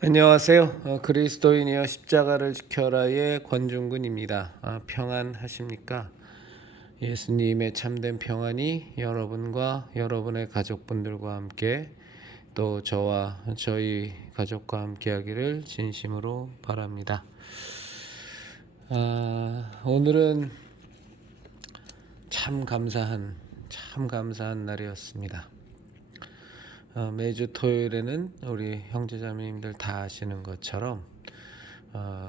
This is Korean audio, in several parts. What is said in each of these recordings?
안녕하세요. 그리스도인이여 십자가를 지켜라의 권중근입니다. 평안하십니까? 예수님의 참된 평안이 여러분과 여러분의 가족분들과 함께 또 저와 저희 가족과 함께 하기를 진심으로 바랍니다. 오늘은 참 감사한 날이었습니다. 매주 토요일에는 우리 형제자매님들 다 아시는 것처럼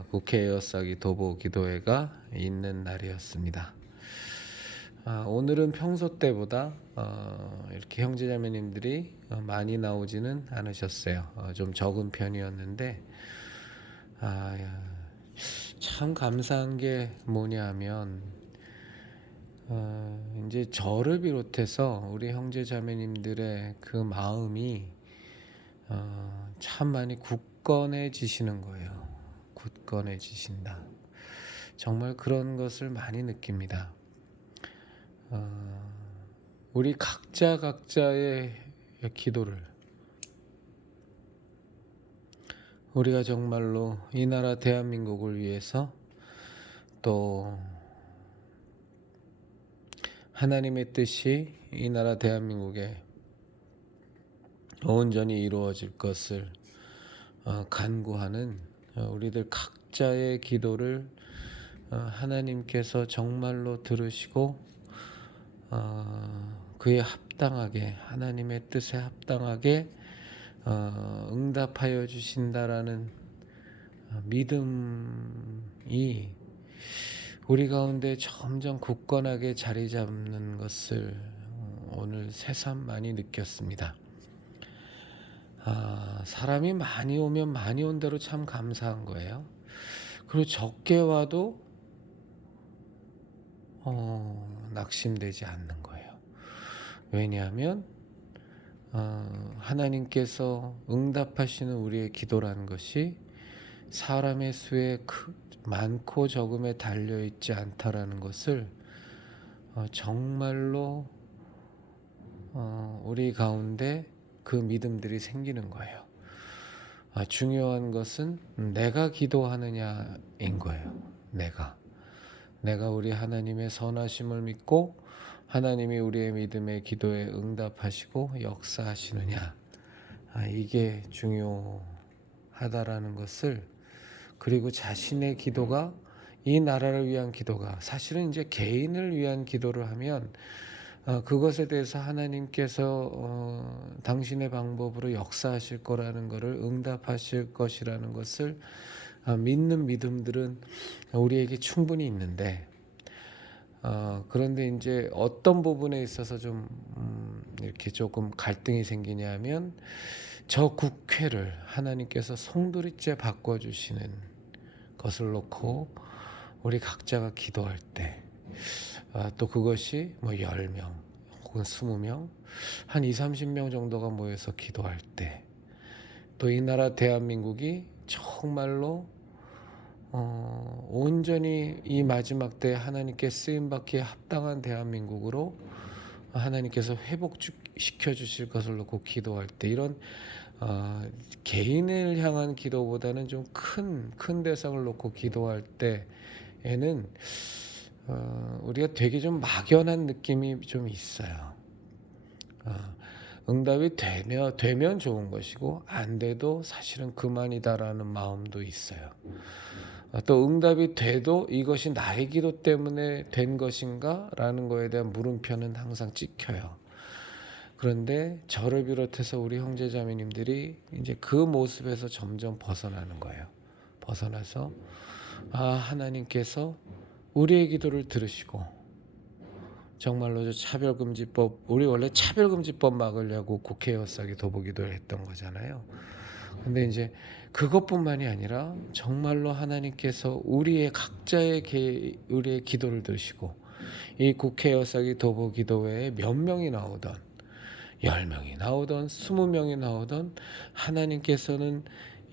국회 에어싸기 도보 기도회가 있는 날이었습니다. 오늘은 평소 때보다 이렇게 형제자매님들이 많이 나오지는 않으셨어요. 좀 적은 편이었는데 참 감사한 게 뭐냐 하면 이제 저를 비롯해서 우리 형제 자매님들의 그 마음이 참 많이 굳건해지시는 거예요. 굳건해지신다. 정말 그런 것을 많이 느낍니다. 우리 각자의 기도를 우리가 정말로 이 나라 대한민국을 위해서 또 하나님의 뜻이 이 나라 대한민국에 온전히 이루어질 것을 간구하는 우리들 각자의 기도를 하나님께서 정말로 들으시고 그에 합당하게 하나님의 뜻에 합당하게 응답하여 주신다라는 믿음이 우리 가운데 점점 굳건하게 자리 잡는 것을 오늘 새삼 많이 느꼈습니다. 사람이 많이 오면 많이 온 대로 참 감사한 거예요. 그리고 적게 와도 낙심되지 않는 거예요. 왜냐하면 하나님께서 응답하시는 우리의 기도라는 것이 사람의 수에 많고 적음에 달려있지 않다라는 것을 정말로 우리 가운데 그 믿음들이 생기는 거예요. 중요한 것은 내가 기도하느냐인 거예요. 내가 우리 하나님의 선하심을 믿고 하나님이 우리의 믿음의 기도에 응답하시고 역사하시느냐, 이게 중요하다라는 것을, 그리고 자신의 기도가 이 나라를 위한 기도가 사실은 이제 개인을 위한 기도를 하면 그것에 대해서 하나님께서 당신의 방법으로 역사하실 거라는 것을 응답하실 것이라는 것을 믿는 믿음들은 우리에게 충분히 있는데 그런데 이제 어떤 부분에 있어서 좀 이렇게 조금 갈등이 생기냐면 저 국회를 하나님께서 송두리째 바꿔주시는 것을 놓고 우리 각자가 기도할 때 또 그것이 뭐 10명 혹은 20명 한 20-30명 정도가 모여서 기도할 때 또 이 나라 대한민국이 정말로 온전히 이 마지막 때 하나님께 쓰임받기에 합당한 대한민국으로 하나님께서 회복시켜 주실 것을 놓고 기도할 때 이런 개인을 향한 기도보다는 좀 큰 대상을 놓고 기도할 때에는 우리가 되게 좀 막연한 느낌이 좀 있어요. 응답이 되면 좋은 것이고 안 돼도 사실은 그만이다라는 마음도 있어요. 또 응답이 돼도 이것이 나의 기도 때문에 된 것인가? 라는 거에 대한 물음표는 항상 찍혀요. 그런데 저를 비롯해서 우리 형제자매님들이 이제 그 모습에서 점점 벗어나는 거예요. 벗어나서 하나님께서 우리의 기도를 들으시고 정말로 저 차별금지법, 우리 원래 차별금지법 막으려고 국회 에어싸기 도보기도를 했던 거잖아요. 근데 이제 그것뿐만이 아니라 정말로 하나님께서 우리의 각자의 우리의 기도를 들으시고 이 국회 에어싸기 도보기도회에 몇 명이 나오던 10명이 나오던 20명이 나오던 하나님께서는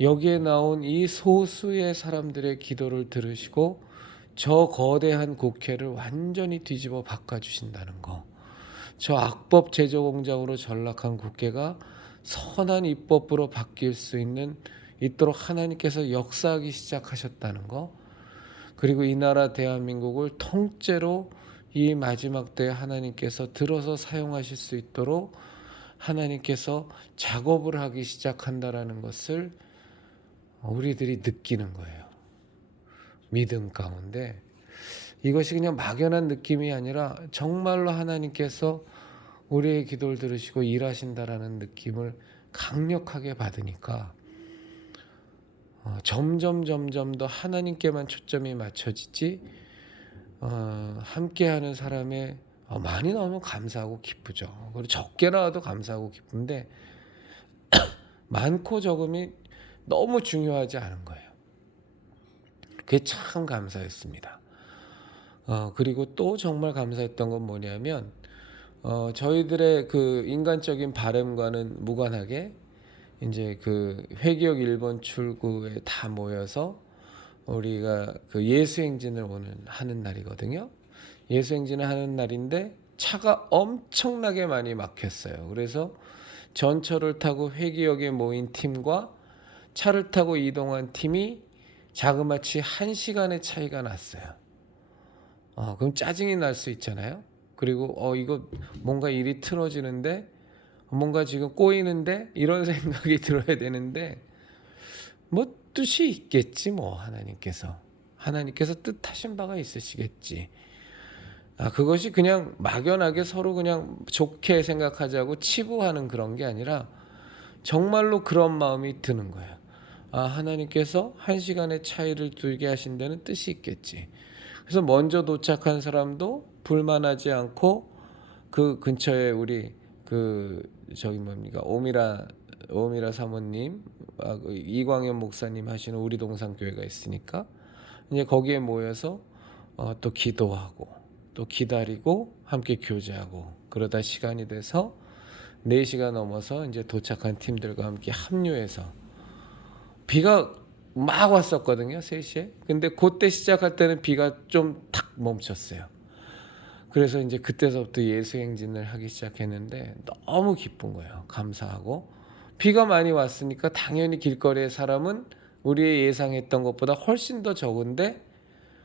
여기에 나온 이 소수의 사람들의 기도를 들으시고 저 거대한 국회를 완전히 뒤집어 바꿔주신다는 거. 저 악법 제조 공장으로 전락한 국회가 선한 입법부로 바뀔 수 있는 있도록 하나님께서 역사하기 시작하셨다는 거, 그리고 이 나라 대한민국을 통째로 이 마지막 때에 하나님께서 들어서 사용하실 수 있도록 하나님께서 작업을 하기 시작한다라는 것을 우리들이 느끼는 거예요. 믿음 가운데 이것이 그냥 막연한 느낌이 아니라 정말로 하나님께서 우리의 기도를 들으시고 일하신다라는 느낌을 강력하게 받으니까 점점 더 하나님께만 초점이 맞춰지지, 함께하는 사람의 많이 나오면 감사하고 기쁘죠. 그리고 적게 나와도 감사하고 기쁜데 많고 적음이 너무 중요하지 않은 거예요. 그게 참 감사했습니다. 그리고 또 정말 감사했던 건 뭐냐면 저희들의 그 인간적인 바람과는 무관하게 이제 그 회기역 1번 출구에 다 모여서 우리가 그 예수행진을 오늘 하는 날이거든요. 예수행진을 하는 날인데 차가 엄청나게 많이 막혔어요. 그래서 전철을 타고 회기역에 모인 팀과 차를 타고 이동한 팀이 자그마치 1시간의 차이가 났어요. 그럼 짜증이 날 수 있잖아요. 그리고 이거 뭔가 일이 틀어지는데, 뭔가 지금 꼬이는데, 이런 생각이 들어야 되는데, 뭐 뜻이 있겠지, 뭐 하나님께서 뜻하신 바가 있으시겠지. 그것이 그냥 막연하게 서로 그냥 좋게 생각하자고 치부하는 그런 게 아니라 정말로 그런 마음이 드는 거예요. 하나님께서 1시간의 차이를 두게 하신 데는 뜻이 있겠지. 그래서 먼저 도착한 사람도 불만하지 않고 그 근처에 우리 오미라 사모님, 이광현 목사님 하시는 우리 동산교회가 있으니까 이제 거기에 모여서 또 기도하고 또 기다리고 함께 교제하고, 그러다 시간이 돼서 4시가 넘어서 이제 도착한 팀들과 함께 합류해서, 비가 막 왔었거든요, 3시에. 근데 그때 시작할 때는 비가 좀 탁 멈췄어요. 그래서 이제 그때서부터 예수행진을 하기 시작했는데 너무 기쁜 거예요. 감사하고. 비가 많이 왔으니까 당연히 길거리의 사람은 우리의 예상했던 것보다 훨씬 더 적은데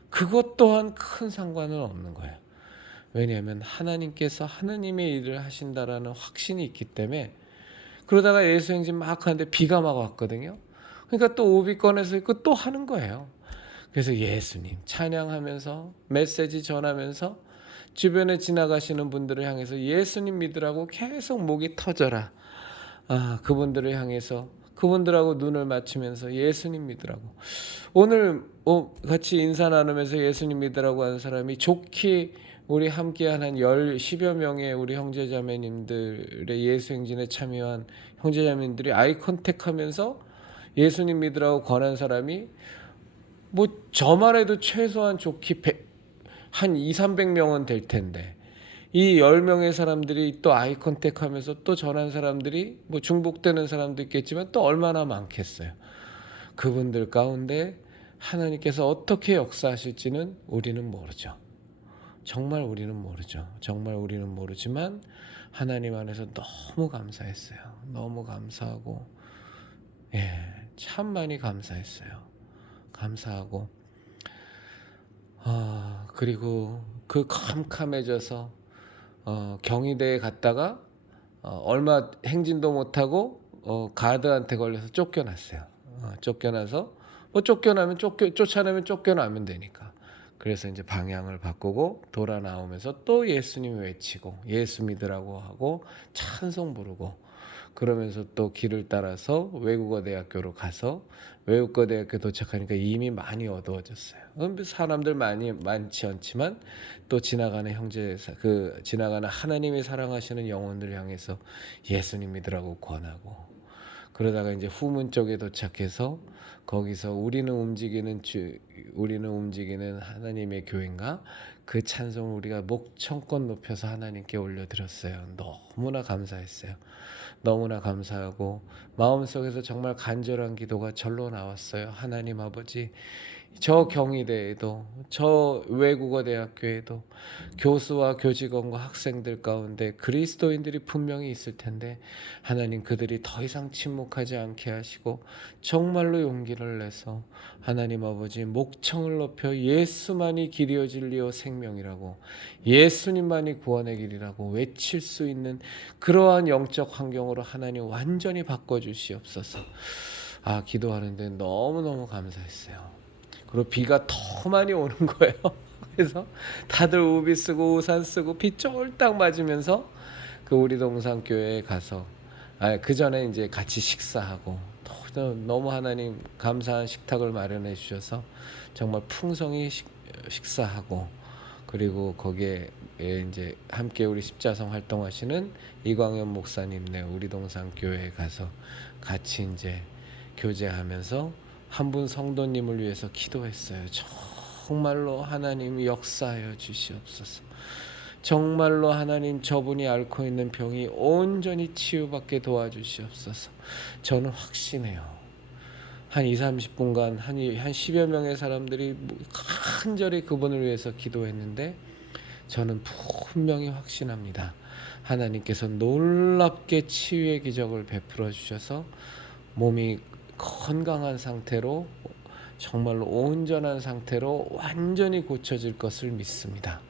그것 또한 큰 상관은 없는 거예요. 왜냐하면 하나님께서 하나님의 일을 하신다라는 확신이 있기 때문에. 그러다가 예수행진 막 하는데 비가 막 왔거든요. 그러니까 또 오비 꺼내서 있고 또 하는 거예요. 그래서 예수님 찬양하면서 메시지 전하면서 주변에 지나가시는 분들을 향해서 예수님 믿으라고 계속 목이 터져라. 그분들을 향해서 그분들하고 눈을 맞추면서 예수님 믿으라고. 오늘 같이 인사 나누면서 예수님 믿으라고 하는 사람이 좋게 우리 함께한 한 10여 명의 우리 형제자매님들의 예수행진에 참여한 형제자매님들이 아이 컨택하면서 예수님 믿으라고 권한 사람이 뭐 저만 해도 최소한 좋게 한 200~300명은 될 텐데, 이 10명의 사람들이 또 아이 컨택하면서 또 전한 사람들이 뭐 중복되는 사람도 있겠지만 또 얼마나 많겠어요. 그분들 가운데 하나님께서 어떻게 역사하실지는 우리는 모르죠. 정말 우리는 모르죠. 정말 우리는 모르지만 하나님 안에서 너무 감사했어요. 너무 감사하고, 참 많이 감사했어요. 감사하고, 그리고 그 캄캄해져서 경희대에 갔다가 얼마 행진도 못하고 가드한테 걸려서 쫓겨났어요. 쫓겨나서 뭐 쫓아내면 쫓겨나면 되니까. 그래서 이제 방향을 바꾸고 돌아 나오면서 또 예수님 외치고 예수 믿으라고 하고 찬송 부르고, 그러면서 또 길을 따라서 외국어 대학교로 가서 외국어 대학교 도착하니까 이미 많이 어두워졌어요. 사람들 많지 않지만 또 지나가는 지나가는 하나님이 사랑하시는 영혼들 향해서 예수님 믿으라고 권하고, 그러다가 이제 후문 쪽에 도착해서 거기서 우리는 움직이는 하나님의 교회인가? 그 찬송을 우리가 목청껏 높여서 하나님께 올려드렸어요. 너무나 감사했어요. 너무나 감사하고 마음속에서 정말 간절한 기도가 절로 나왔어요. 하나님 아버지, 저 경희대에도 저 외국어 대학교에도 교수와 교직원과 학생들 가운데 그리스도인들이 분명히 있을 텐데 하나님 그들이 더 이상 침묵하지 않게 하시고 정말로 용기를 내서 하나님 아버지 목청을 높여 예수만이 길이요 진리요 생명이라고 예수님만이 구원의 길이라고 외칠 수 있는 그러한 영적 환경으로 하나님 완전히 바꿔주시옵소서. 기도하는데 너무너무 감사했어요. 그리고 비가 더 많이 오는 거예요. 그래서 다들 우비 쓰고 우산 쓰고 비 쫄딱 맞으면서 그 우리 동산 교회에 가서 그 전에 이제 같이 식사하고 너무 하나님 감사한 식탁을 마련해 주셔서 정말 풍성히 식사하고 그리고 거기에 이제 함께 우리 십자성 활동하시는 이광현 목사님네 우리 동산 교회에 가서 같이 이제 교제하면서 한 분 성도님을 위해서 기도했어요. 정말로 하나님 역사하여 주시옵소서. 정말로 하나님 저분이 앓고 있는 병이 온전히 치유받게 도와주시옵소서. 저는 확신해요. 한 20-30분간 한 10여 명의 사람들이 간절히 그분을 위해서 기도했는데 저는 분명히 확신합니다. 하나님께서 놀랍게 치유의 기적을 베풀어 주셔서 몸이 건강한 상태로 정말로 온전한 상태로 완전히 고쳐질 것을 믿습니다.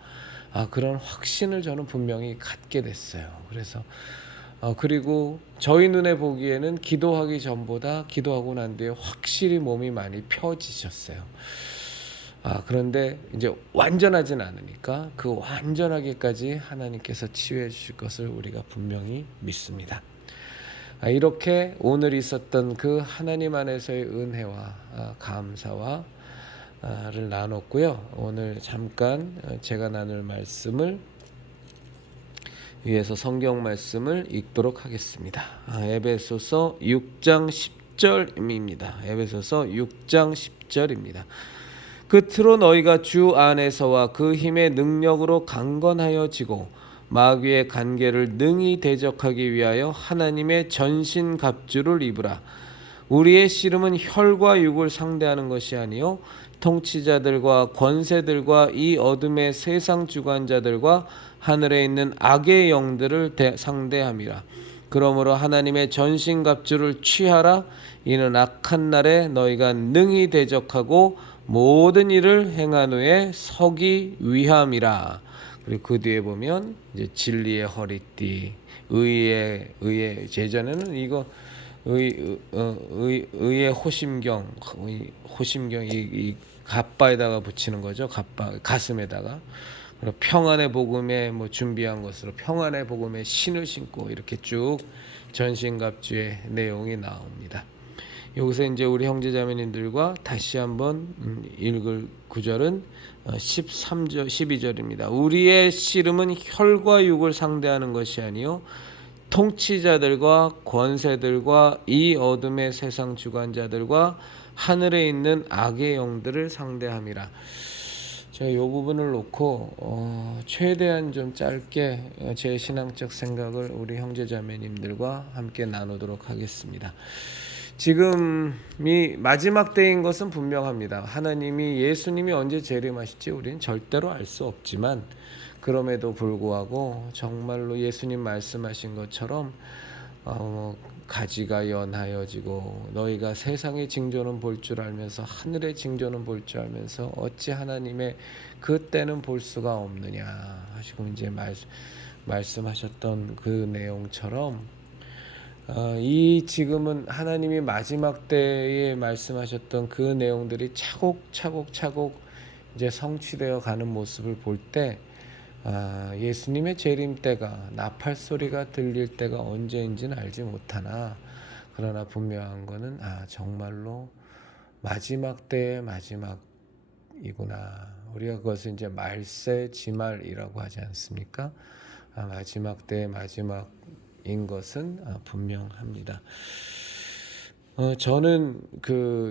그런 확신을 저는 분명히 갖게 됐어요. 그래서 그리고 저희 눈에 보기에는 기도하기 전보다 기도하고 난 뒤에 확실히 몸이 많이 펴지셨어요. 그런데 이제 완전하진 않으니까 그 완전하게까지 하나님께서 치유해 주실 것을 우리가 분명히 믿습니다. 이렇게 오늘 있었던 그 하나님 안에서의 은혜와 감사와 를 나눴고요. 오늘 잠깐 제가 나눌 말씀을 위해서 성경 말씀을 읽도록 하겠습니다. 에베소서 6장 10절입니다. 에베소서 6장 10절입니다. 끝으로 너희가 주 안에서와 그 힘의 능력으로 강건하여지고 마귀의 간계를 능히 대적하기 위하여 하나님의 전신갑주를 입으라. 우리의 씨름은 혈과 육을 상대하는 것이 아니요 통치자들과 권세들과 이 어둠의 세상 주관자들과 하늘에 있는 악의 영들을 상대함이라. 그러므로 하나님의 전신갑주를 취하라. 이는 악한 날에 너희가 능히 대적하고 모든 일을 행한 후에 서기 위함이라. 그리고 그 뒤에 보면 이제 진리의 허리띠, 의의 제전에는 이거 의의 호심경 이 갑바에다가 붙이는 거죠. 갑바 가슴에다가. 평안의 복음에 준비한 것으로 평안의 복음에 신을 신고 이렇게 쭉 전신갑주의 내용이 나옵니다. 여기서 이제 우리 형제자매님들과 다시 한번 읽을 구절은 13절 12절입니다. 우리의 씨름은 혈과 육을 상대하는 것이 아니요 통치자들과 권세들과 이 어둠의 세상 주관자들과 하늘에 있는 악의 영들을 상대함이라. 제가 이 부분을 놓고 최대한 좀 짧게 제 신앙적 생각을 우리 형제자매님들과 함께 나누도록 하겠습니다. 지금이 마지막 때인 것은 분명합니다. 예수님이 언제 재림하실지 우리는 절대로 알 수 없지만 그럼에도 불구하고 정말로 예수님 말씀하신 것처럼 가지가 연하여지고 너희가 세상의 징조는 볼 줄 알면서 하늘의 징조는 볼 줄 알면서 어찌 하나님의 그 때는 볼 수가 없느냐 하시고 이제 말씀하셨던 그 내용처럼 이 지금은 하나님이 마지막 때에 말씀하셨던 그 내용들이 차곡차곡 이제 성취되어 가는 모습을 볼 때 예수님의 재림 때가 나팔 소리가 들릴 때가 언제인지는 알지 못하나 그러나 분명한 거는 정말로 마지막 때의 마지막이구나. 우리가 그것을 이제 말세 지말이라고 하지 않습니까? 마지막 때의 마지막인 것은 분명합니다. 저는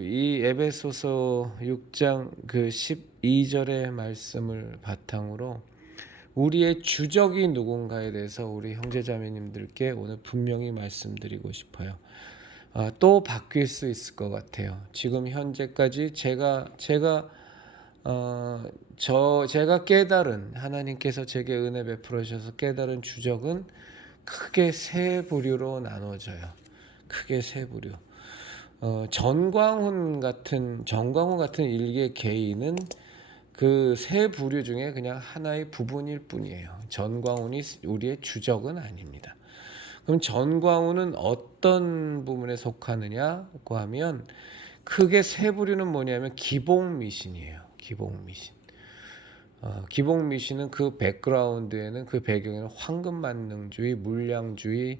이 에베소서 6장 12절의 말씀을 바탕으로 우리의 주적이 누군가에 대해서 우리 형제자매님들께 오늘 분명히 말씀드리고 싶어요. 또 바뀔 수 있을 것 같아요. 지금 현재까지 제가 깨달은, 하나님께서 제게 은혜 베풀어 주셔서 깨달은 주적은 크게 세 부류로 나눠져요. 크게 세 부류. 정광훈 같은 일개 개인은 그 세 부류 중에 그냥 하나의 부분일 뿐이에요. 전광훈이 우리의 주적은 아닙니다. 그럼 전광훈은 어떤 부분에 속하느냐고 하면 크게 세 부류는 뭐냐면 기복미신이에요. 기복미신. 기복미신은 그 백그라운드에는, 그 배경에는 황금만능주의, 물량주의,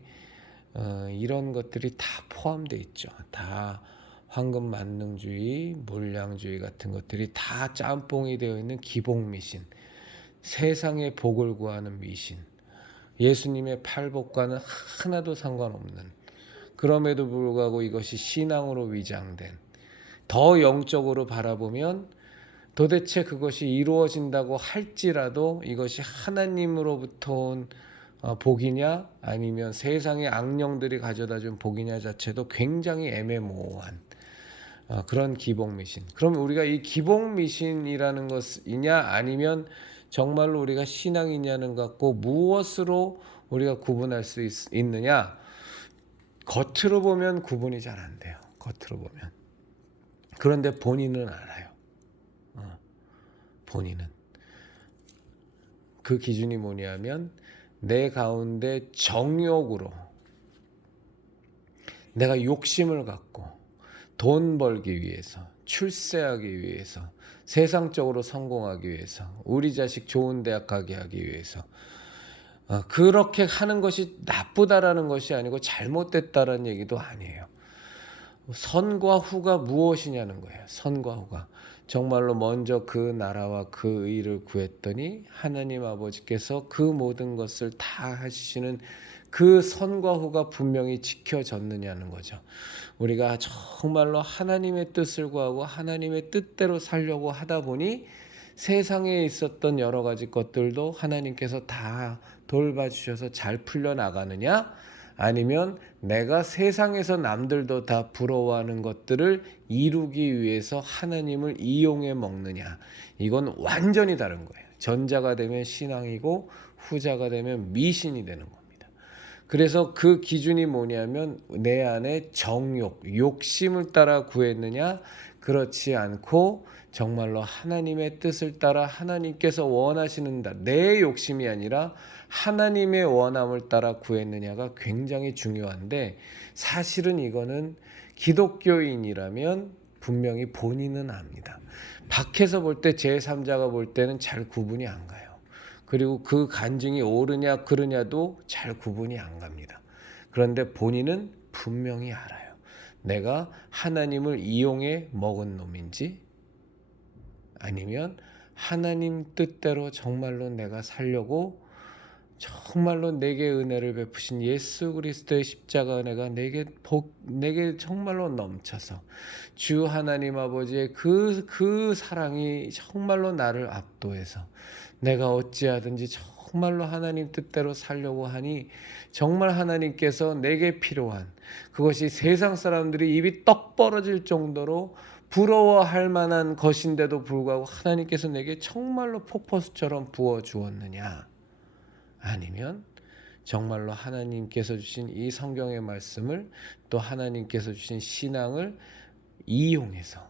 이런 것들이 다 포함되어 있죠. 다 황금만능주의, 물량주의 같은 것들이 다 짬뽕이 되어 있는 기복미신, 세상의 복을 구하는 미신, 예수님의 팔복과는 하나도 상관없는, 그럼에도 불구하고 이것이 신앙으로 위장된, 더 영적으로 바라보면 도대체 그것이 이루어진다고 할지라도 이것이 하나님으로부터 온 복이냐 아니면 세상의 악령들이 가져다준 복이냐 자체도 굉장히 애매모호한 그런 기복미신. 그럼 우리가 이 기복미신이라는 것이냐 아니면 정말로 우리가 신앙이냐는 갖고 무엇으로 우리가 구분할 수 있느냐? 겉으로 보면 구분이 잘 안 돼요. 겉으로 보면. 그런데 본인은 알아요. 본인은. 그 기준이 뭐냐면 내 가운데 정욕으로, 내가 욕심을 갖고 돈 벌기 위해서, 출세하기 위해서, 세상적으로 성공하기 위해서, 우리 자식 좋은 대학 가게 하기 위해서, 그렇게 하는 것이 나쁘다라는 것이 아니고 잘못됐다라는 얘기도 아니에요. 선과 후가 무엇이냐는 거예요. 선과 후가. 정말로 먼저 그 나라와 그 의를 구했더니 하나님 아버지께서 그 모든 것을 다 하시는 그 선과 후가 분명히 지켜졌느냐는 거죠. 우리가 정말로 하나님의 뜻을 구하고 하나님의 뜻대로 살려고 하다 보니 세상에 있었던 여러 가지 것들도 하나님께서 다 돌봐주셔서 잘 풀려나가느냐? 아니면 내가 세상에서 남들도 다 부러워하는 것들을 이루기 위해서 하나님을 이용해 먹느냐? 이건 완전히 다른 거예요. 전자가 되면 신앙이고 후자가 되면 미신이 되는 겁니다. 그래서 그 기준이 뭐냐면 내 안에 정욕, 욕심을 따라 구했느냐? 그렇지 않고 정말로 하나님의 뜻을 따라 하나님께서 원하시는 내 욕심이 아니라 하나님의 원함을 따라 구했느냐가 굉장히 중요한데, 사실은 이거는 기독교인이라면 분명히 본인은 압니다. 밖에서 볼 때 제3자가 볼 때는 잘 구분이 안 가요. 그리고 그 간증이 옳으냐 그르냐도 잘 구분이 안 갑니다. 그런데 본인은 분명히 알아요. 내가 하나님을 이용해 먹은 놈인지 아니면 하나님 뜻대로 정말로 내가 살려고 정말로 내게 은혜를 베푸신 예수 그리스도의 십자가 은혜가 내게 정말로 넘쳐서 주 하나님 아버지의 그 사랑이 정말로 나를 압도해서 내가 어찌하든지 정말로 하나님 뜻대로 살려고 하니 정말 하나님께서 내게 필요한 그것이 세상 사람들이 입이 떡 벌어질 정도로 부러워할 만한 것인데도 불구하고 하나님께서 내게 정말로 폭포수처럼 부어 주었느냐? 아니면 정말로 하나님께서 주신 이 성경의 말씀을 또 하나님께서 주신 신앙을 이용해서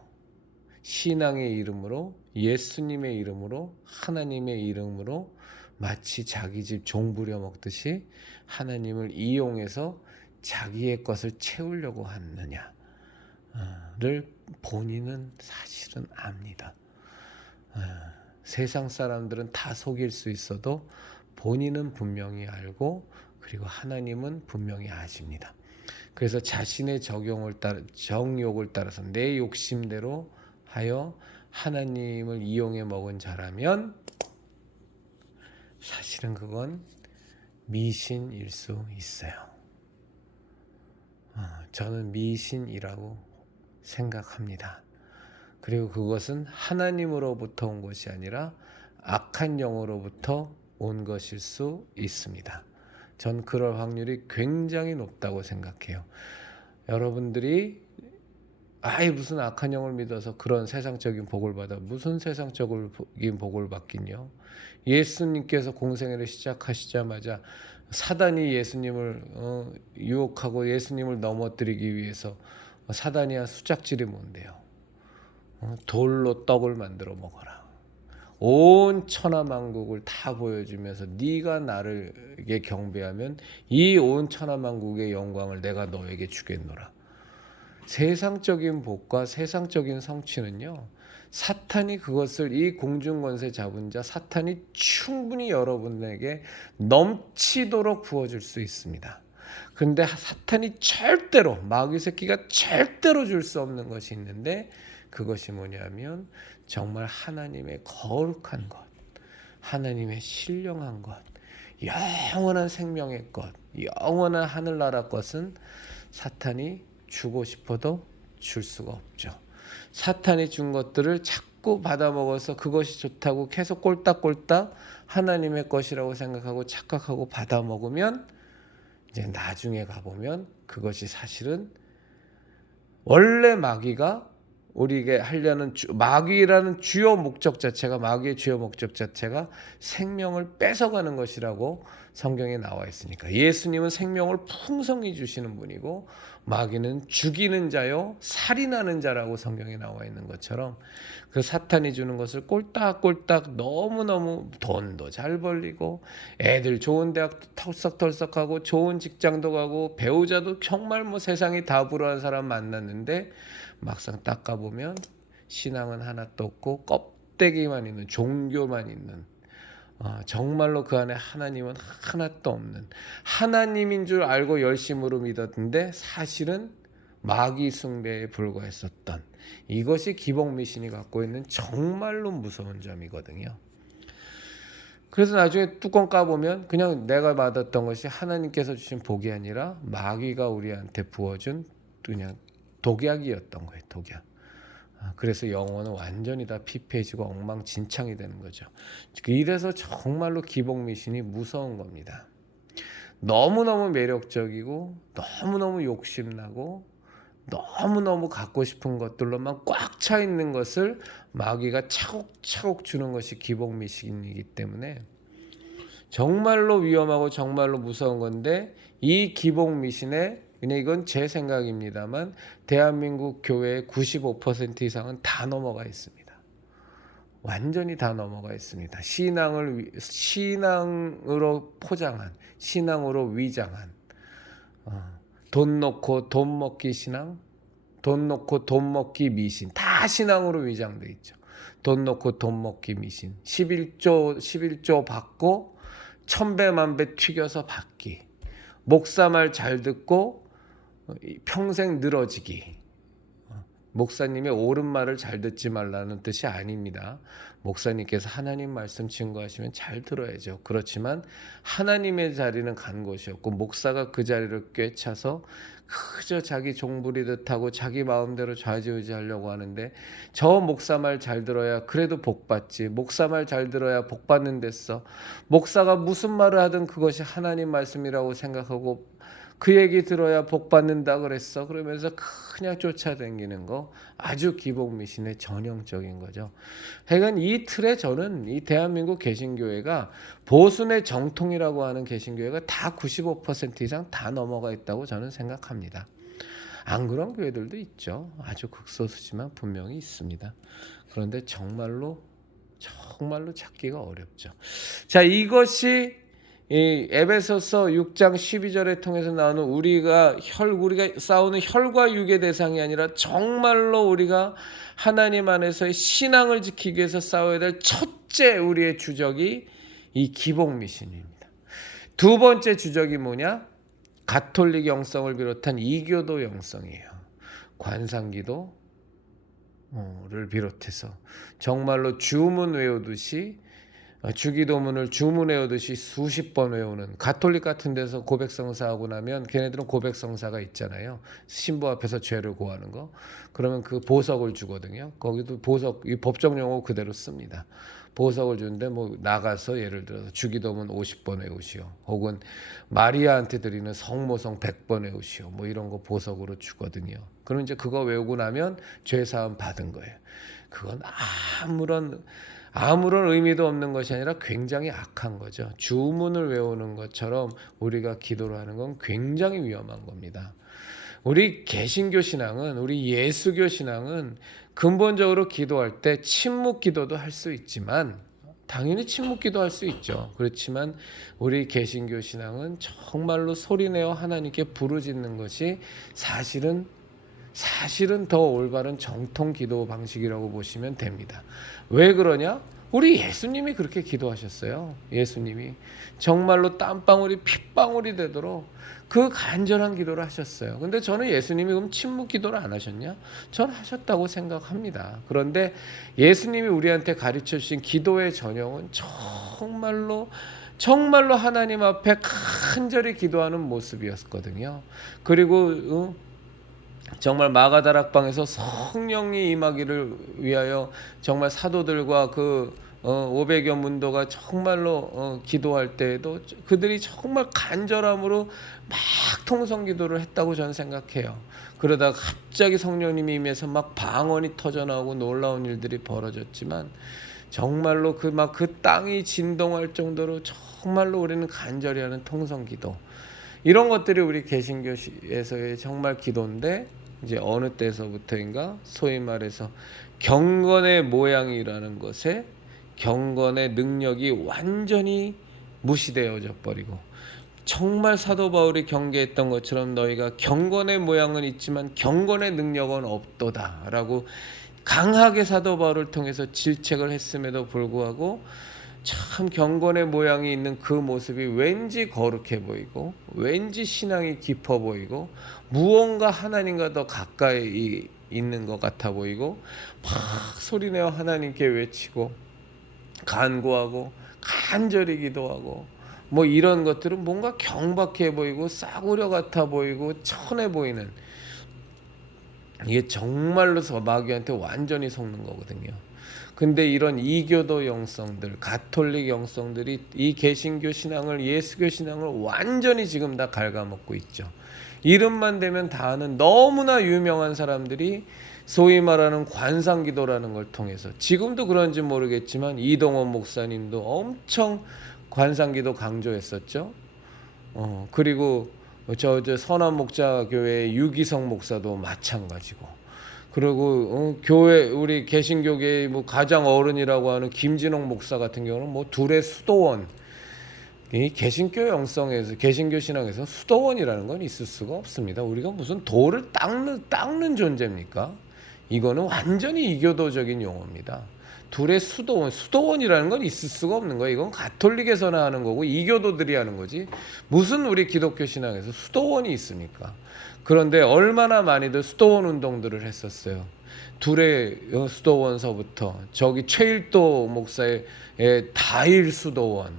신앙의 이름으로, 예수님의 이름으로, 하나님의 이름으로 마치 자기 집 종 부려 먹듯이 하나님을 이용해서 자기의 것을 채우려고 하느냐를 본인은 사실은 압니다. 세상 사람들은 다 속일 수 있어도 본인은 분명히 알고 그리고 하나님은 분명히 아십니다. 그래서 자신의 정욕을 따라서 내 욕심대로 하여 하나님을 이용해 먹은 자라면 사실은 그건 미신일 수 있어요. 저는 미신이라고 생각합니다. 그리고 그것은 하나님으로부터 온 것이 아니라 악한 영으로부터 온 것일 수 있습니다. 전 그럴 확률이 굉장히 높다고 생각해요. 여러분들이 무슨 악한 영을 믿어서 그런 세상적인 복을 받아, 무슨 세상적인 복을 받긴요. 예수님께서 공생애를 시작하시자마자 사단이 예수님을 유혹하고 예수님을 넘어뜨리기 위해서 사단이 한 수작질이 뭔데요? 돌로 떡을 만들어 먹어라. 온 천하만국을 다 보여주면서 네가 나를게 경배하면 이 온 천하만국의 영광을 내가 너에게 주겠노라. 세상적인 복과 세상적인 성취는요, 사탄이 그것을, 이 공중권세 잡은 자 사탄이 충분히 여러분에게 넘치도록 부어줄 수 있습니다. 그런데 사탄이 절대로, 마귀 새끼가 절대로 줄 수 없는 것이 있는데, 그것이 뭐냐면 정말 하나님의 거룩한 것, 하나님의 신령한 것, 영원한 생명의 것, 영원한 하늘나라 것은 사탄이 주고 싶어도 줄 수가 없죠. 사탄이 준 것들을 자꾸 받아먹어서 그것이 좋다고 계속 꼴딱꼴딱 하나님의 것이라고 생각하고 착각하고 받아먹으면 이제 나중에 가보면 그것이 사실은 원래 마귀가 우리에게 하려는 마귀라는 주요 목적 자체가, 마귀의 주요 목적 자체가 생명을 뺏어가는 것이라고 성경에 나와 있으니까. 예수님은 생명을 풍성히 주시는 분이고 마귀는 죽이는 자요 살인하는 자라고 성경에 나와 있는 것처럼, 그 사탄이 주는 것을 꼴딱꼴딱 너무너무 돈도 잘 벌리고 애들 좋은 대학도 털썩털썩하고 좋은 직장도 가고 배우자도 정말 뭐 세상이 다 부러운 사람 만났는데 막상 닦아보면 신앙은 하나도 없고 껍데기만 있는, 종교만 있는, 정말로 그 안에 하나님은 하나도 없는, 하나님인 줄 알고 열심으로 믿었는데 사실은 마귀 숭배에 불과했었던, 이것이 기복미신이 갖고 있는 정말로 무서운 점이거든요. 그래서 나중에 뚜껑 까보면 그냥 내가 받았던 것이 하나님께서 주신 복이 아니라 마귀가 우리한테 부어준 그냥 독약이었던 거예요. 독약. 그래서 영혼은 완전히 다 피폐해지고 엉망진창이 되는 거죠. 이래서 정말로 기복미신이 무서운 겁니다. 너무너무 매력적이고 너무너무 욕심나고 너무너무 갖고 싶은 것들로만 꽉 차 있는 것을 마귀가 차곡차곡 주는 것이 기복미신이기 때문에 정말로 위험하고 정말로 무서운 건데, 이 기복미신에, 그냥 이건 제 생각입니다만 대한민국 교회의 95% 이상은 다 넘어가 있습니다. 완전히 다 넘어가 있습니다. 신앙으로 포장한, 신앙으로 위장한, 돈 놓고 돈 먹기 신앙, 돈 놓고 돈 먹기 미신, 다 신앙으로 위장돼 있죠. 돈 놓고 돈 먹기 미신, 11조 받고 1000배 만배 튀겨서 받기, 목사 말 잘 듣고 평생 늘어지기. 목사님의 옳은 말을 잘 듣지 말라는 뜻이 아닙니다. 목사님께서 하나님 말씀 증거하시면 잘 들어야죠. 그렇지만 하나님의 자리는 간 곳이었고 목사가 그 자리를 꿰차서 그저 자기 종부리듯 하고 자기 마음대로 좌지우지하려고 하는데, 저 목사 말 잘 들어야 그래도 복 받지, 목사 말 잘 들어야 복 받는 데서 목사가 무슨 말을 하든 그것이 하나님 말씀이라고 생각하고 그 얘기 들어야 복 받는다 그랬어, 그러면서 그냥 쫓아다니는 거, 아주 기복미신의 전형적인 거죠. 하여간 이 틀에 저는 이 대한민국 개신교회가 보순의 정통이라고 하는 개신교회가 다 95% 이상 다 넘어가 있다고 저는 생각합니다. 안 그런 교회들도 있죠. 아주 극소수지만 분명히 있습니다. 그런데 정말로 찾기가 어렵죠. 자, 이것이 이 에베소서 6장 12절에 통해서 나오는 우리가 싸우는 혈과 육의 대상이 아니라 정말로 우리가 하나님 안에서의 신앙을 지키기 위해서 싸워야 될 첫째 우리의 주적이 이 기복미신입니다. 두 번째 주적이 뭐냐? 가톨릭 영성을 비롯한 이교도 영성이에요. 관상기도를 비롯해서 정말로 주문 외우듯이 주기도문을 주문 외우듯이 수십 번 외우는 가톨릭 같은 데서 고백성사하고 나면 걔네들은 고백성사가 있잖아요. 신부 앞에서 죄를 고하는 거. 그러면 그 보석을 주거든요. 거기도 보석, 이 법정 용어 그대로 씁니다. 보석을 주는데 뭐 나가서 예를 들어서 주기도문 50번 외우시오. 혹은 마리아한테 드리는 성모성 100번 외우시오. 뭐 이런 거 보석으로 주거든요. 그럼 이제 그거 외우고 나면 죄 사함 받은 거예요. 그건 아무런 의미도 없는 것이 아니라 굉장히 악한 거죠. 주문을 외우는 것처럼 우리가 기도를 하는 건 굉장히 위험한 겁니다. 우리 개신교 신앙은, 우리 예수교 신앙은 근본적으로 기도할 때 침묵 기도도 할 수 있지만, 당연히 침묵 기도할 수 있죠. 그렇지만 우리 개신교 신앙은 정말로 소리내어 하나님께 부르짖는 것이 사실은 더 올바른 정통 기도 방식이라고 보시면 됩니다. 왜 그러냐? 우리 예수님이 그렇게 기도하셨어요. 예수님이 정말로 땀방울이 핏방울이 되도록 그 간절한 기도를 하셨어요. 근데 저는 예수님이 그럼 침묵 기도를 안 하셨냐? 전 하셨다고 생각합니다. 그런데 예수님이 우리한테 가르쳐 주신 기도의 전형은 정말로 하나님 앞에 간절히 기도하는 모습이었거든요. 그리고 정말 마가다락방에서 성령이 임하기를 위하여 정말 사도들과 그 500여 문도가 정말로 기도할 때에도 그들이 정말 간절함으로 막 통성 기도를 했다고 저는 생각해요. 그러다가 갑자기 성령님이 임해서 막 방언이 터져 나오고 놀라운 일들이 벌어졌지만 정말로 그 땅이 진동할 정도로 정말로 우리는 간절히 하는 통성 기도, 이런 것들이 우리 개신교에서의 정말 기도인데, 이제 어느 때서부터인가 소위 말해서 경건의 모양이라는 것에 경건의 능력이 완전히 무시되어져 버리고, 정말 사도 바울이 경계했던 것처럼 너희가 경건의 모양은 있지만 경건의 능력은 없도다라고 강하게 사도 바울을 통해서 질책을 했음에도 불구하고 참 경건의 모양이 있는 그 모습이 왠지 거룩해 보이고, 왠지 신앙이 깊어 보이고, 무언가 하나님과 더 가까이 있는 것 같아 보이고, 막 소리내어 하나님께 외치고 간구하고 간절히 기도하고 뭐 이런 것들은 뭔가 경박해 보이고 싸구려 같아 보이고 천해 보이는, 이게 정말로 마귀한테 완전히 속는 거거든요. 근데 이런 이교도 영성들, 가톨릭 영성들이 이 개신교 신앙을, 예수교 신앙을 완전히 지금 다 갉아먹고 있죠. 이름만 대면 다 아는 너무나 유명한 사람들이 소위 말하는 관상기도라는 걸 통해서, 지금도 그런지 모르겠지만 이동원 목사님도 엄청 관상기도 강조했었죠. 그리고 저 선한목자교회의 유기성 목사도 마찬가지고, 그리고 교회, 우리 개신교계의 뭐 가장 어른이라고 하는 김진홍 목사 같은 경우는 뭐 둘의 수도원, 이 개신교 영성에서, 개신교 신앙에서 수도원이라는 건 있을 수가 없습니다. 우리가 무슨 돌을 닦는 존재입니까? 이거는 완전히 이교도적인 용어입니다. 둘의 수도원이라는 건 있을 수가 없는 거예요. 이건 가톨릭에서나 하는 거고 이교도들이 하는 거지, 무슨 우리 기독교 신앙에서 수도원이 있습니까? 그런데 얼마나 많이들 수도원 운동들을 했었어요. 둘의 수도원서부터 저기 최일도 목사의 다일 수도원,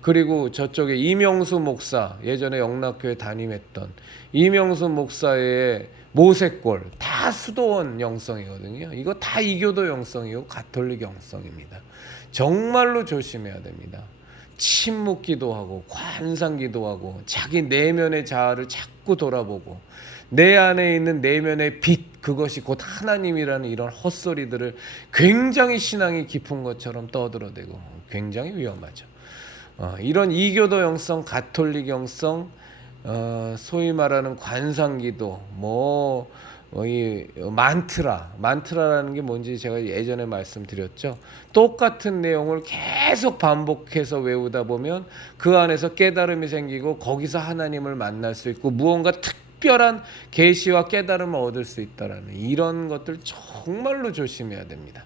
그리고 저쪽에 이명수 목사, 예전에 영락교회 담임했던 이명수 목사의 모세골, 다 수도원 영성이거든요. 이거 다 이교도 영성이고 가톨릭 영성입니다. 정말로 조심해야 됩니다. 침묵 기도하고 관상 기도하고 자기 내면의 자아를 자꾸 돌아보고 내 안에 있는 내면의 빛, 그것이 곧 하나님이라는 이런 헛소리들을 굉장히 신앙이 깊은 것처럼 떠들어대고 굉장히 위험하죠. 이런 이교도 영성, 가톨릭 영성, 소위 말하는 관상기도, 이 만트라라는 게 뭔지 제가 예전에 말씀드렸죠. 똑같은 내용을 계속 반복해서 외우다 보면 그 안에서 깨달음이 생기고 거기서 하나님을 만날 수 있고 무언가 특별한 계시와 깨달음을 얻을 수 있다라는 이런 것들 정말로 조심해야 됩니다.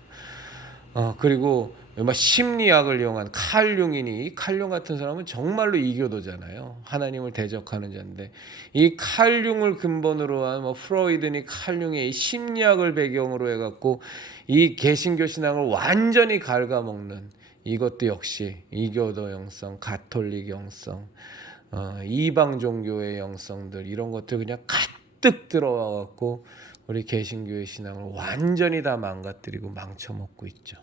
그리고 심리학을 이용한 칼융이니, 이 칼융 같은 사람은 정말로 이교도잖아요. 하나님을 대적하는 자인데, 이 칼융을 근본으로 한 프로이드니 칼융의 이 심리학을 배경으로 해갖고 이 개신교 신앙을 완전히 갉아먹는 이것도 역시 이교도 영성, 가톨릭 영성, 이방 종교의 영성들 이런 것들 그냥 가득 들어와 갖고 우리 개신교의 신앙을 완전히 다 망가뜨리고 망쳐먹고 있죠.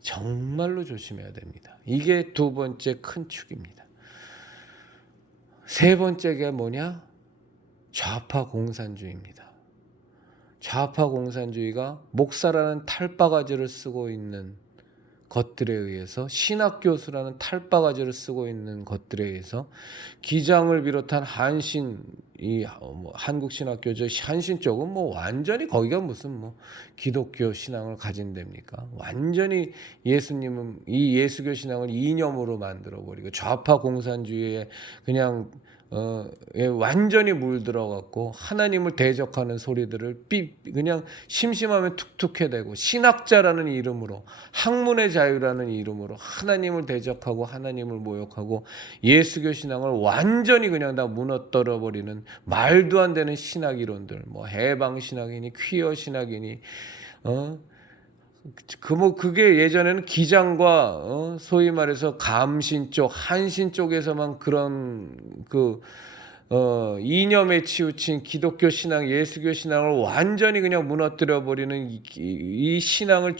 정말로 조심해야 됩니다. 이게 두 번째 큰 축입니다. 세 번째가 뭐냐? 좌파 공산주의입니다. 좌파 공산주의가 목사라는 탈바가지를 쓰고 있는 것들에 의해서, 신학 교수라는 탈바가지를 쓰고 있는 것들에 의해서 기장을 비롯한 한신, 한국 신학교죠. 한신 쪽은 뭐 완전히 거기가 무슨 뭐 기독교 신앙을 가진 데입니까? 완전히 예수님은 이 예수교 신앙을 이념으로 만들어 버리고 좌파 공산주의에 그냥 완전히 물들어 갖고 하나님을 대적하는 소리들을 그냥 심심하면 툭툭 해대고, 신학자라는 이름으로, 학문의 자유라는 이름으로 하나님을 대적하고 하나님을 모욕하고 예수교 신앙을 완전히 그냥 다 무너뜨려 버리는 말도 안 되는 신학 이론들, 뭐 해방 신학이니 퀴어 신학이니 그게 예전에는 기장과 소위 말해서 감신 쪽, 한신 쪽에서만 그런 이념에 치우친 기독교 신앙, 예수교 신앙을 완전히 그냥 무너뜨려 버리는 이 신앙을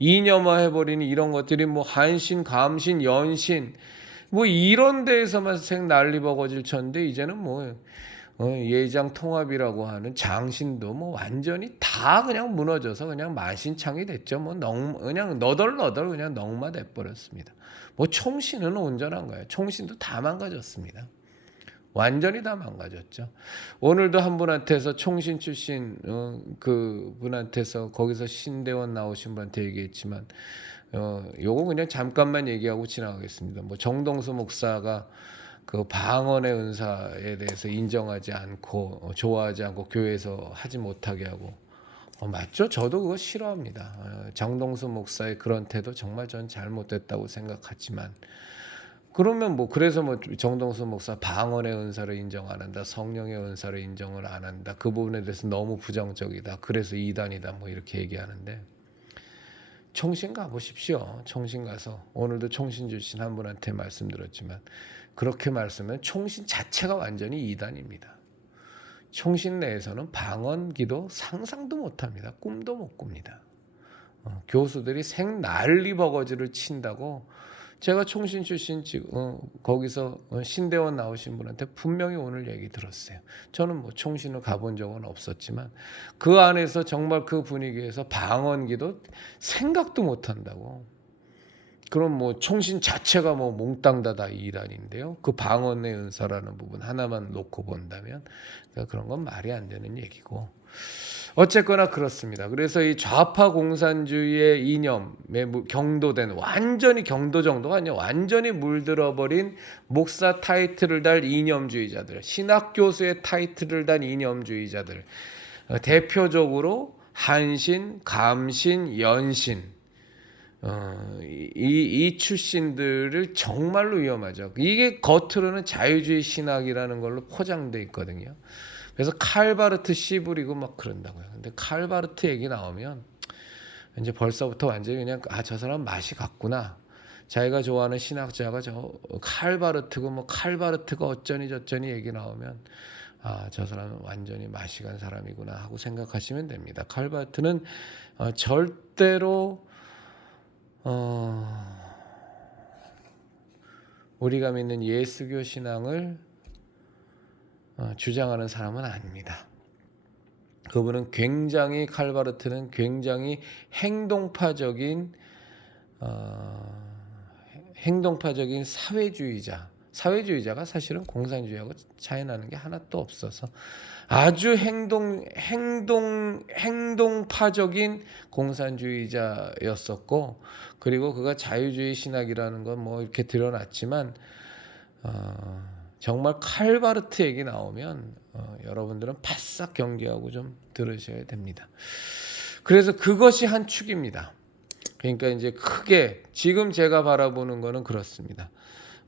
이념화해 버리는 이런 것들이 뭐 한신, 감신, 연신 뭐 이런 데에서만 생 난리버거질 쳤는데, 이제는 뭐 예장 통합이라고 하는 장신도 뭐 완전히 다 그냥 무너져서 그냥 만신창이 됐죠. 뭐 그냥 너덜너덜 그냥 넝마돼 버렸습니다. 뭐 총신은 온전한 거예요. 총신도 다 망가졌습니다. 완전히 다 망가졌죠. 오늘도 한 분한테서 총신 출신 그 분한테서 거기서 신대원 나오신 분한테 얘기했지만 요거 그냥 잠깐만 얘기하고 지나가겠습니다. 뭐 정동수 목사가 그 방언의 은사에 대해서 인정하지 않고 좋아하지 않고 교회에서 하지 못하게 하고, 맞죠? 저도 그거 싫어합니다. 정동수 목사의 그런 태도 정말 전 잘못됐다고 생각하지만, 그러면 뭐 그래서 뭐 정동수 목사 방언의 은사를 인정 안 한다, 성령의 은사를 인정을 안 한다, 그 부분에 대해서 너무 부정적이다, 그래서 이단이다 뭐 이렇게 얘기하는데, 총신 가보십시오. 총신 가서, 오늘도 총신 출신 한 분한테 말씀드렸지만 그렇게 말씀하면 총신 자체가 완전히 이단입니다. 총신 내에서는 방언 기도 상상도 못합니다. 꿈도 못 꿉니다. 교수들이 생 난리 버거지를 친다고 제가 총신 출신 거기서 신대원 나오신 분한테 분명히 오늘 얘기 들었어요. 저는 뭐 총신을 가본 적은 없었지만 그 안에서 정말 그 분위기에서 방언기도 생각도 못 한다고. 그럼 뭐 총신 자체가 뭐 몽땅 다 이단인데요. 그 방언의 은사라는 부분 하나만 놓고 본다면 그러니까 그런 건 말이 안 되는 얘기고. 어쨌거나 그렇습니다. 그래서 이 좌파 공산주의의 이념에 경도된, 완전히 경도 정도가 아니라 완전히 물들어버린 목사 타이틀을 달 이념주의자들, 신학 교수의 타이틀을 단 이념주의자들, 대표적으로 한신, 감신, 연신, 이 출신들을 정말로 위험하죠. 이게 겉으로는 자유주의 신학이라는 걸로 포장돼 있거든요. 그래서 칼바르트 씨 부리고 막 그런다고요. 근데 칼바르트 얘기 나오면 이제 벌써부터 완전히 그냥 저 사람 맛이 갔구나. 자기가 좋아하는 신학자가 저 칼바르트고 뭐 칼바르트가 어쩌니 저쩌니 얘기 나오면 저 사람은 완전히 맛이 간 사람이구나 하고 생각하시면 됩니다. 칼바르트는 절대로 우리가 믿는 예수교 신앙을 주장하는 사람은 아닙니다. 그분은 굉장히, 칼바르트는 굉장히 행동파적인 사회주의자가 사실은 공산주의하고 차이 나는 게 하나도 없어서 아주 행동파적인 공산주의자였었고, 그리고 그가 자유주의 신학이라는 건 뭐 이렇게 드러났지만 정말 칼바르트 얘기 나오면 여러분들은 바싹 경계하고 좀 들으셔야 됩니다. 그래서 그것이 한 축입니다. 그러니까 이제 크게 지금 제가 바라보는 거는 그렇습니다.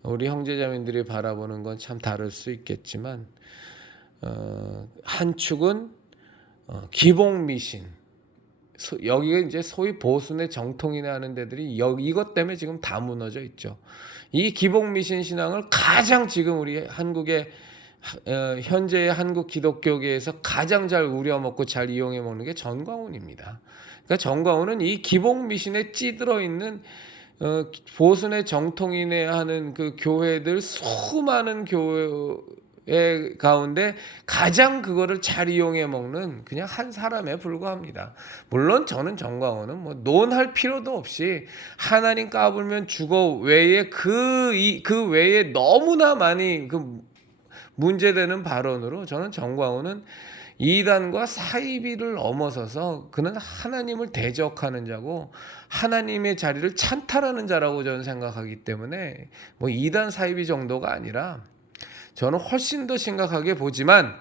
우리 형제자매들이 바라보는 건 참 다를 수 있겠지만 한 축은 기복미신, 여기가 이제 소위 보수네 정통이네 하는 데들이 이것 때문에 지금 다 무너져 있죠. 이 기복 미신 신앙을 가장 지금 우리 한국의 현재의 한국 기독교계에서 가장 잘 우려먹고 잘 이용해 먹는 게 전광훈입니다. 그러니까 전광훈은 이 기복 미신에 찌들어 있는 보수네 정통이네 하는 그 교회들 수많은 교회 가운데 가장 그거를 잘 이용해 먹는 그냥 한 사람에 불과합니다. 물론 저는 전광훈은 뭐 논할 필요도 없이 하나님 까불면 죽어 외에 그 외에 너무나 많이 그 문제되는 발언으로 저는 전광훈은 이단과 사이비를 넘어서서 그는 하나님을 대적하는 자고 하나님의 자리를 찬탈하는 자라고 저는 생각하기 때문에 뭐 이단 사이비 정도가 아니라 저는 훨씬 더 심각하게 보지만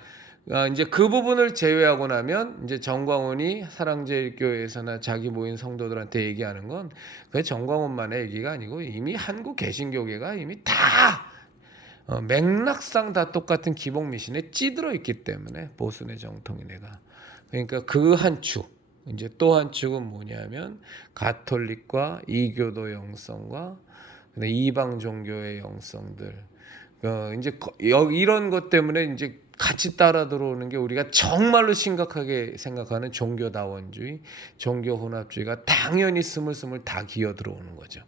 이제 그 부분을 제외하고 나면 이제 정광훈이 사랑제일교회에서나 자기 모인 성도들한테 얘기하는 건 그 정광훈만의 얘기가 아니고 이미 한국 개신교계가 이미 다 맥락상 다 똑같은 기복 미신에 찌들어 있기 때문에 보수네 정통이네가 그러니까 그 한 축 이제 또 한 축은 뭐냐면 가톨릭과 이교도 영성과 이방 종교의 영성들 이제 이런 것 때문에 이제 같이 따라 들어오는 게 우리가 정말로 심각하게 생각하는 종교다원주의, 종교혼합주의가 당연히 스물스물 다 기어 들어오는 거죠.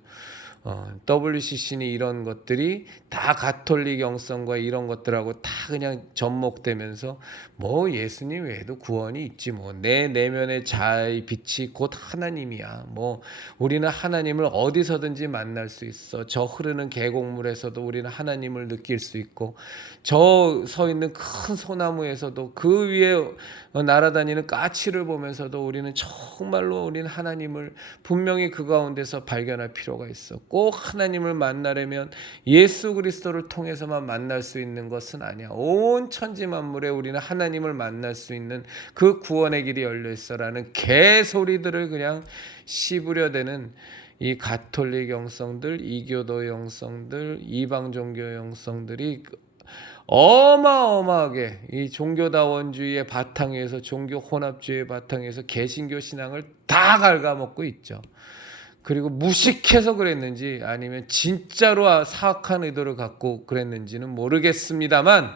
WCC는 이런 것들이 다 가톨릭 영성과 이런 것들하고 다 그냥 접목되면서 뭐 예수님 외에도 구원이 있지 뭐 내 내면의 자아의 빛이 곧 하나님이야 뭐 우리는 하나님을 어디서든지 만날 수 있어 저 흐르는 계곡물에서도 우리는 하나님을 느낄 수 있고 저 서 있는 큰 소나무에서도 그 위에 날아다니는 까치를 보면서도 우리는 정말로 우리는 하나님을 분명히 그 가운데서 발견할 필요가 있어. 꼭 하나님을 만나려면 예수 그리스도를 통해서만 만날 수 있는 것은 아니야. 온 천지 만물에 우리는 하나님을 만날 수 있는 그 구원의 길이 열려 있어라는 개소리들을 그냥 씹으려대는 이 가톨릭 영성들, 이교도 영성들, 이방 종교 영성들이 어마어마하게 이 종교다원주의의 바탕에서 종교 혼합주의의 바탕에서 개신교 신앙을 다 갉아먹고 있죠. 그리고 무식해서 그랬는지 아니면 진짜로 사악한 의도를 갖고 그랬는지는 모르겠습니다만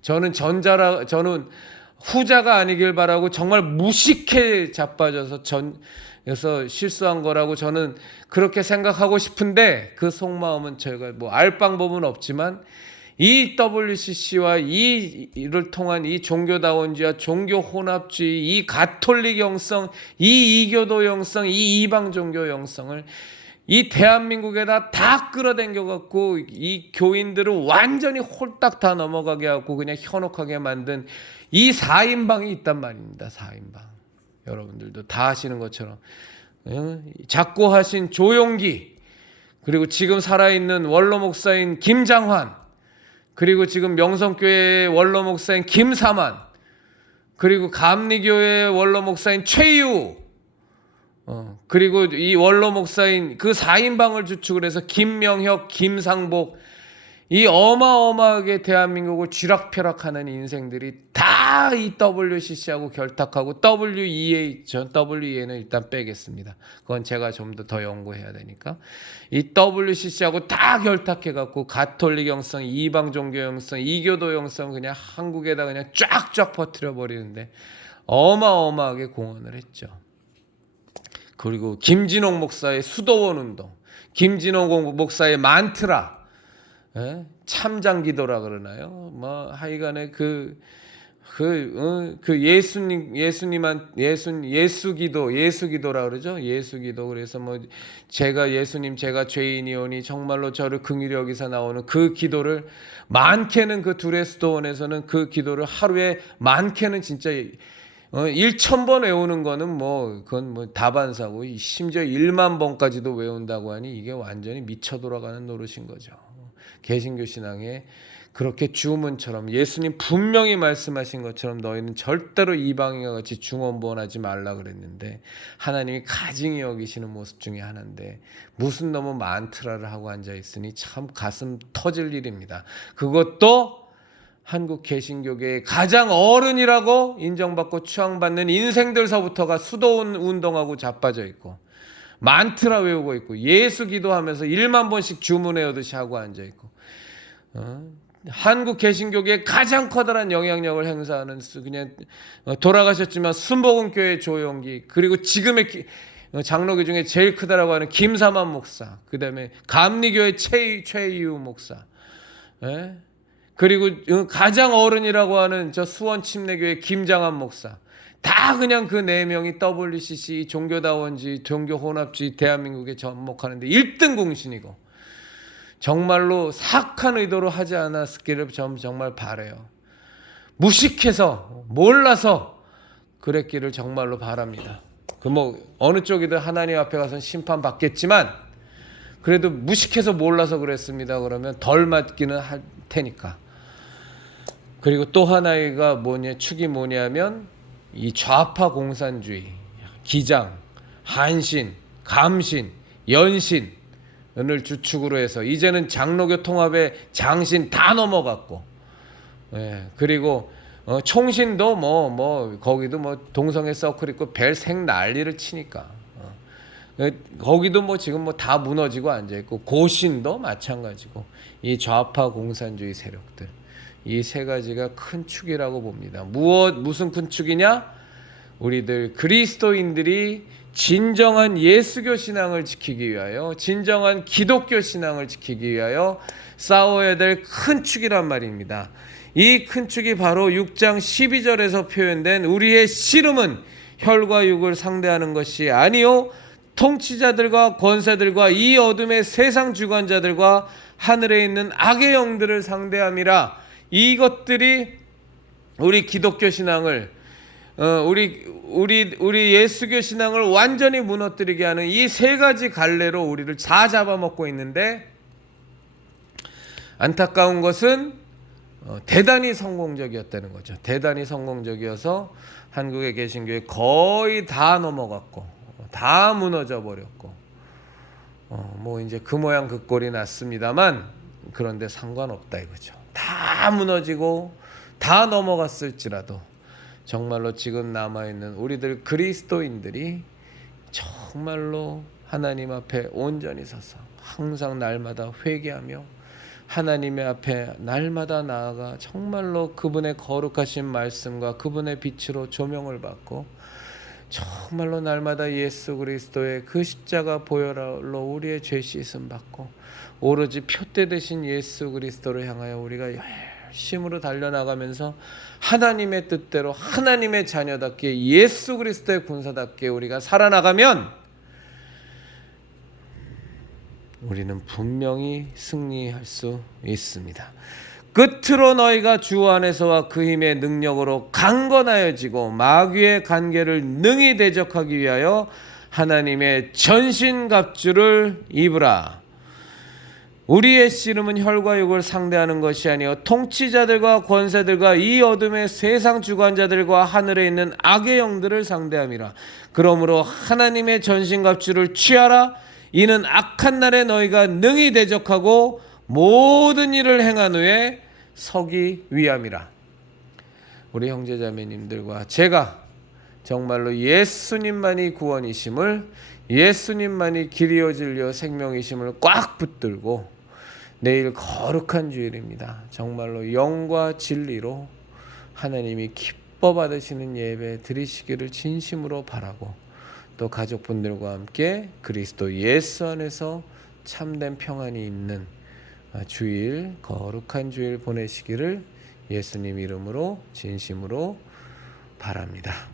저는 저는 후자가 아니길 바라고 정말 무식해 자빠져서 그래서 실수한 거라고 저는 그렇게 생각하고 싶은데 그 속마음은 저희가 뭐 알 방법은 없지만 이 WCC와 이를 통한 이 종교다원주의와 종교혼합주의, 이 가톨릭 영성, 이 이교도 영성, 이 이방 종교 영성을 이 대한민국에다 다 끌어당겨갖고 이 교인들을 완전히 홀딱 다 넘어가게 하고 그냥 현혹하게 만든 이 4인방이 있단 말입니다. 4인방. 여러분들도 다 아시는 것처럼 작고하신 조용기 그리고 지금 살아있는 원로 목사인 김장환 그리고 지금 명성교회의 원로 목사인 김사만 그리고 감리교회의 원로 목사인 최유 그리고 이 원로 목사인 그 4인방을 주축을 해서 김명혁, 김상복 이 어마어마하게 대한민국을 쥐락펴락하는 인생들이 다 이 WCC하고 결탁하고 WEA는 일단 빼겠습니다. 그건 제가 좀 더 연구해야 되니까 이 WCC하고 다 결탁해갖고 가톨릭 영성, 이방 종교 영성, 이교도 영성 그냥 한국에다 그냥 쫙쫙 퍼뜨려 버리는데 어마어마하게 공헌을 했죠. 그리고 김진홍 목사의 수도원 운동, 김진홍 목사의 만트라, 참장기도라 그러나요? 뭐 하여간에 예수기도라 그러죠. 예수기도. 그래서 뭐 예수님 제가 죄인이오니 정말로 저를 긍휼히 여기서 나오는 그 기도를 많게는 그 둘의 수도원에서는 그 기도를 하루에 많게는 진짜 1,000번 외우는 거는 뭐 그건 뭐 다반사고 심지어 1만 번까지도 외운다고 하니 이게 완전히 미쳐 돌아가는 노릇인 거죠. 개신교 신앙에 그렇게 주문처럼 예수님 분명히 말씀하신 것처럼 너희는 절대로 이방인과 같이 중언부언하지 말라 그랬는데 하나님이 가증히 여기시는 모습 중에 하나인데 무슨 놈은 만트라를 하고 앉아있으니 참 가슴 터질 일입니다. 그것도 한국 개신교계의 가장 어른이라고 인정받고 추앙받는 인생들서부터가 수도원 운동하고 자빠져 있고 만트라 외우고 있고 예수 기도하면서 1만 번씩 주문해오듯이 하고 앉아있고 한국 개신교계의 가장 커다란 영향력을 행사하는 그냥 돌아가셨지만 순복음교회 조용기, 그리고 지금의 장로교 중에 제일 크다라고 하는 김사만 목사, 그 다음에 감리교회 최이유 목사, 그리고 가장 어른이라고 하는 저 수원 침례교회 김장한 목사, 다 그냥 그 네 명이 WCC 종교다원주의, 종교혼합주의 대한민국에 접목하는데 1등 공신이고 정말로 사악한 의도로 하지 않았기를 정말 바라요. 무식해서 몰라서 그랬기를 정말로 바랍니다. 그 뭐 어느 쪽이든 하나님 앞에 가서는 심판 받겠지만 그래도 무식해서 몰라서 그랬습니다. 그러면 덜 맞기는 할 테니까. 그리고 또 하나가 축이 뭐냐면 이 좌파 공산주의, 기장, 한신, 감신, 연신 을 주축으로 해서 이제는 장로교 통합의 장신 다 넘어갔고, 그리고 총신도 거기도 동성애 서클 있고 별생 난리를 치니까 거기도 지금 다 무너지고 앉아 있고, 고신도 마찬가지고, 이 좌파 공산주의 세력들, 이 세 가지가 큰 축이라고 봅니다. 무슨 큰 축이냐? 우리들 그리스도인들이 진정한 예수교 신앙을 지키기 위하여, 진정한 기독교 신앙을 지키기 위하여 싸워야 될 큰 축이란 말입니다. 이 큰 축이 바로 6장 12절에서 표현된 우리의 씨름은 혈과 육을 상대하는 것이 아니요 통치자들과 권세들과 이 어둠의 세상 주관자들과 하늘에 있는 악의 영들을 상대함이라. 이것들이 우리 기독교 신앙을 우리 예수교 신앙을 완전히 무너뜨리게 하는 이 세 가지 갈래로 우리를 다 잡아먹고 있는데, 안타까운 것은 대단히 성공적이었다는 거죠. 대단히 성공적이어서 한국의 개신교회 거의 다 넘어갔고 다 무너져 버렸고 이제 그 모양 그 꼴이 났습니다만, 그런데 상관없다 이거죠. 다 무너지고 다 넘어갔을지라도 정말로 지금 남아있는 우리들 그리스도인들이 정말로 하나님 앞에 온전히 서서 항상 날마다 회개하며 하나님의 앞에 날마다 나아가 정말로 그분의 거룩하신 말씀과 그분의 빛으로 조명을 받고 정말로 날마다 예수 그리스도의 그 십자가 보혈로 우리의 죄 씻음 받고 오로지 표대 되신 예수 그리스도를 향하여 우리가 열심으로 달려나가면서 하나님의 뜻대로 하나님의 자녀답게 예수 그리스도의 군사답게 우리가 살아나가면 우리는 분명히 승리할 수 있습니다. 끝으로 너희가 주 안에서와 그 힘의 능력으로 강건하여지고 마귀의 간계를 능히 대적하기 위하여 하나님의 전신갑주를 입으라. 우리의 씨름은 혈과 육을 상대하는 것이 아니요 통치자들과 권세들과 이 어둠의 세상 주관자들과 하늘에 있는 악의 영들을 상대함이라. 그러므로 하나님의 전신갑주를 취하라. 이는 악한 날에 너희가 능히 대적하고 모든 일을 행한 후에 서기 위함이라. 우리 형제자매님들과 제가 정말로 예수님만이 구원이심을, 예수님만이 길이요 진리요 생명이심을 꽉 붙들고 내일 거룩한 주일입니다. 정말로 영과 진리로 하나님이 기뻐 받으시는 예배 드리시기를 진심으로 바라고, 또 가족분들과 함께 그리스도 예수 안에서 참된 평안이 있는 주일, 거룩한 주일 보내시기를 예수님 이름으로 진심으로 바랍니다.